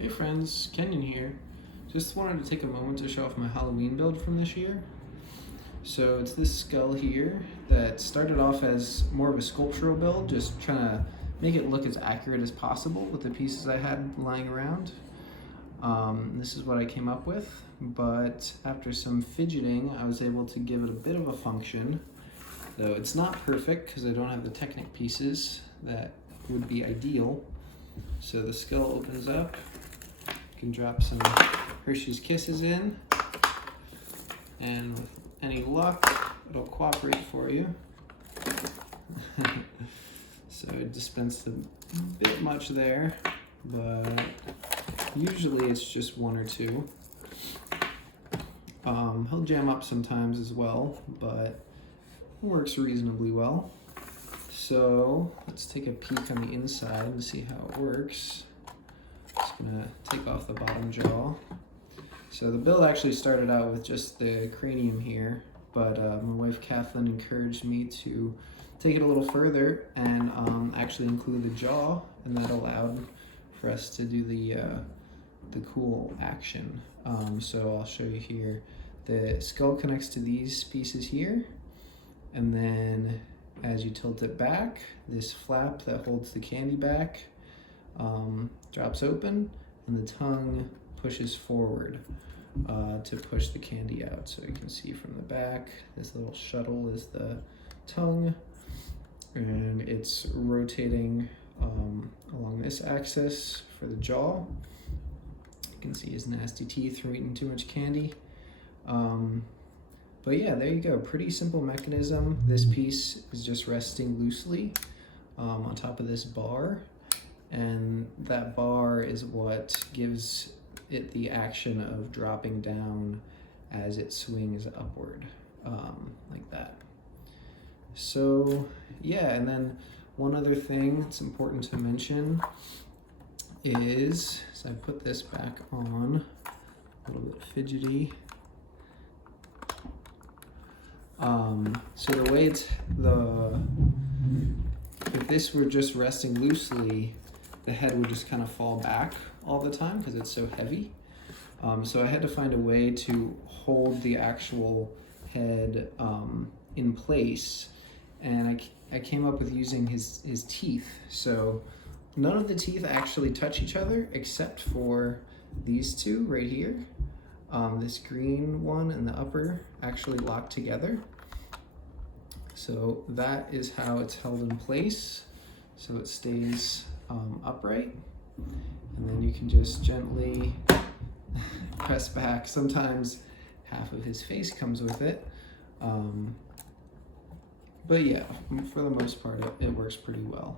Hey friends, Kenyon here. Just wanted to take a moment to show off my Halloween build from this year. So it's this skull here that started off as more of a sculptural build, just trying to make it look as accurate as possible with the pieces I had lying around. This is what I came up with, but after some fidgeting, I was able to give it a bit of a function. Though it's not perfect because I don't have the Technic pieces that would be ideal. So the skull opens up. You can drop some Hershey's Kisses in, and with any luck, it'll cooperate for you. So I dispensed a bit much there, but usually it's just one or two. He'll jam up sometimes as well, but works reasonably well. So let's take a peek on the inside and see how it works. Just gonna take off the bottom jaw. So the build actually started out with just the cranium here, but my wife Kathleen encouraged me to take it a little further and actually include the jaw, and that allowed for us to do the cool action. So I'll show you here. The skull connects to these pieces here, and then as you tilt it back, this flap that holds the candy back drops open, and the tongue pushes forward to push the candy out. So you can see from the back, this little shuttle is the tongue, and it's rotating along this axis for the jaw. You can see his nasty teeth from eating too much candy. But yeah, there you go. Pretty simple mechanism. This piece is just resting loosely on top of this bar, and that bar is what gives it the action of dropping down as it swings upward, like that. So yeah, and then one other thing that's important to mention is, so I put this back on, a little bit fidgety. So the way if this were just resting loosely, the head would just kind of fall back all the time because it's so heavy. So I had to find a way to hold the actual head in place, and I came up with using his teeth. So none of the teeth actually touch each other except for these two right here. This green one and the upper actually lock together. So that is how it's held in place, so it stays upright. And then you can just gently press back. Sometimes half of his face comes with it. But yeah, for the most part, it works pretty well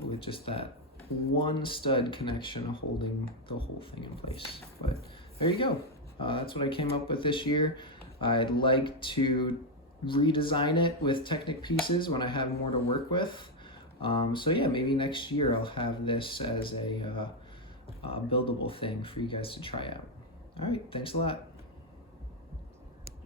with just that one stud connection holding the whole thing in place. But there you go. That's what I came up with this year. I'd like to redesign it with Technic pieces when I have more to work with. So yeah, maybe next year I'll have this as a buildable thing for you guys to try out. All right, thanks a lot.